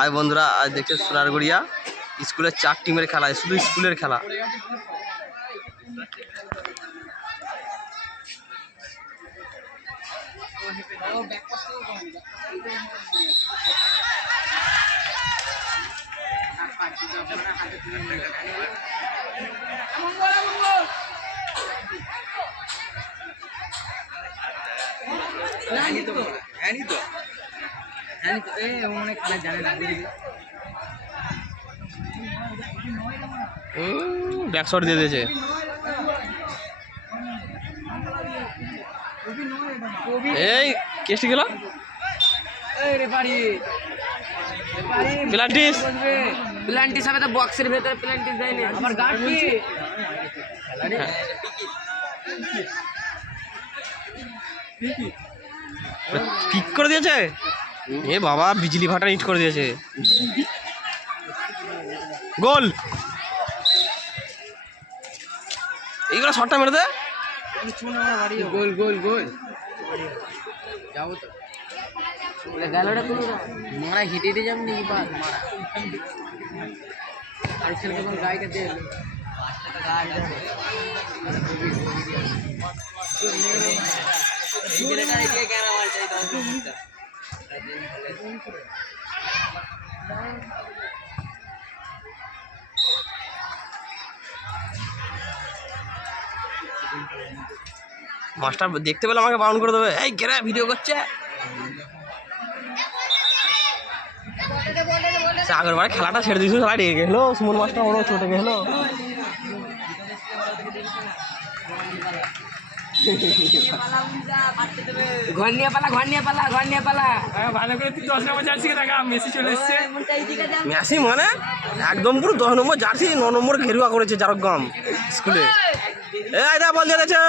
আর বন্ধুরা আজ দেখছে সোনারগড়িয়া স্কুলের 4 টিমের খেলা, শুধু স্কুলের খেলা। ব্যাক শট দিয়ে দিয়েছে। এই কেসটি গেল প্লান্টিস প্লান্টিস হবে তো বক্সের ভেতরে প্লান্টিস দেয় না আমার গাড়ি ঠিক করে দিয়েছে। এ বাবা বিজলি ভাটা ইট করে দিয়েছে। গোল। এইগুলো শটটা মেরে দে। গোল গোল গোল যাবো তো গেলটা কোনো মারা হেঁটে হেঁটে যাবো নাকি বাদ মারা আর ছেলে তখন গাড়িটা দিয়ে মাস্টার দেখতে পেলে আমাকে বাউন্ড করে দেবে। এই গেরা ভিডিও করছে। আগেরবারে খেলাটা ছেড়ে দিয়েছিল, খেলা রেগে গেল সুমন মাস্টার, ওরও চটে গেল। ঘর নিয়ে পালা ঘর নিয়ে পালা ঘর নিয়ে পালা ভালো করে তুই 10 নম্বর জার্সি দেখা মেসি চলে এসছে। মেসি মানে একদম পুরো 10 নম্বর জার্সি 9 নম্বর ঘেরুয়া করেছে জারগ্রাম স্কুলে। এই দা বল দিয়ে দিয়েছে।